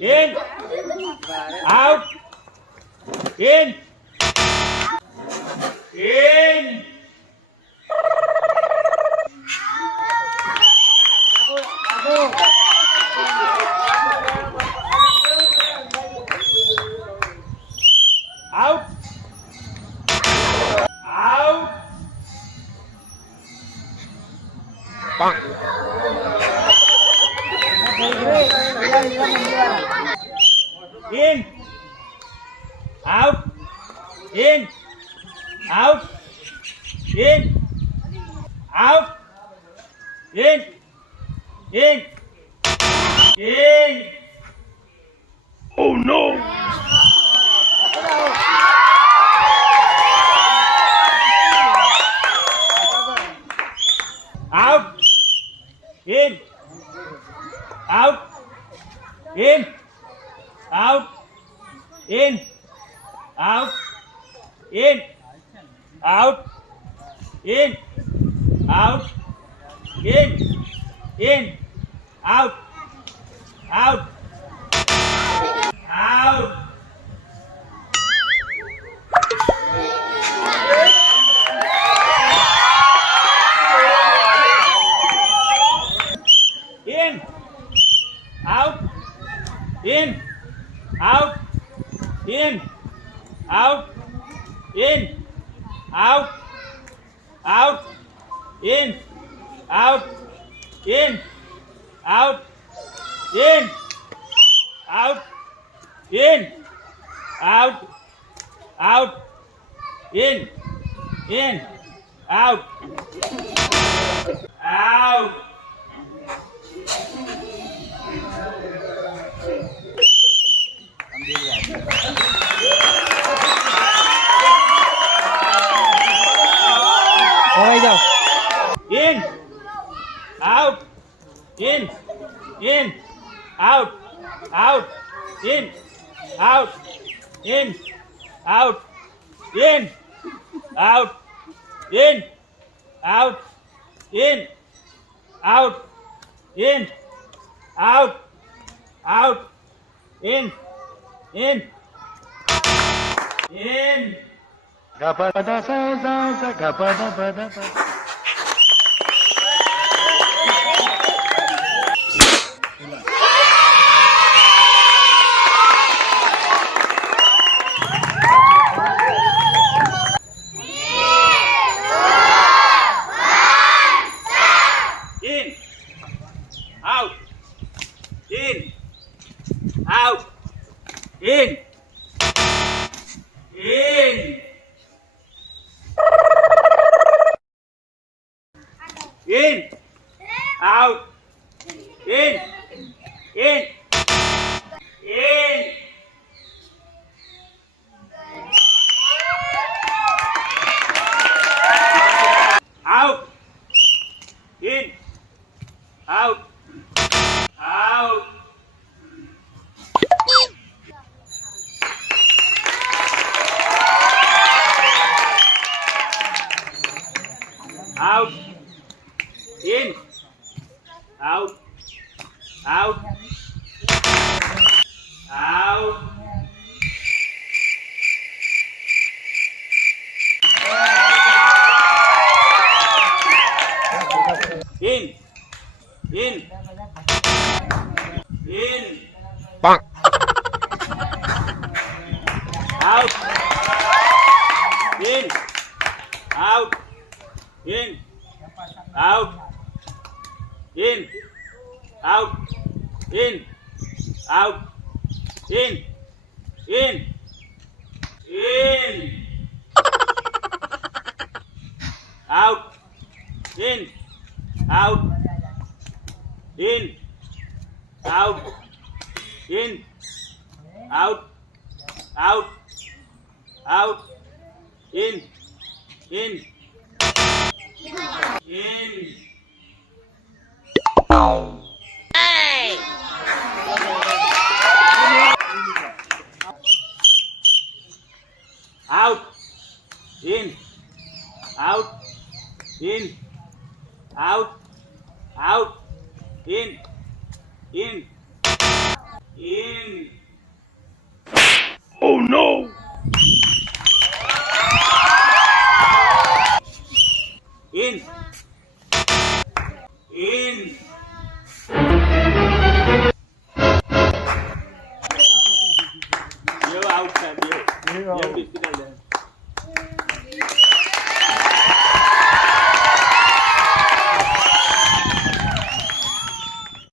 in out in out bang in out in out in out in oh no out in out in out in out in out in out in out out out in out in out in out in out out in out in out in out in out out in out out Rồi đâu? In out in out out in out in out in out in out in out in out out in Gapada sa gapada pada pada. In out in out in out in out in out out out in out out out in Bang. out in out in out in out in out in out in out in out in out out in Hey! Out in out in out out in in in เดี๋ยวเอาแต่เดี๋ยวบิดขึ้นได้เลย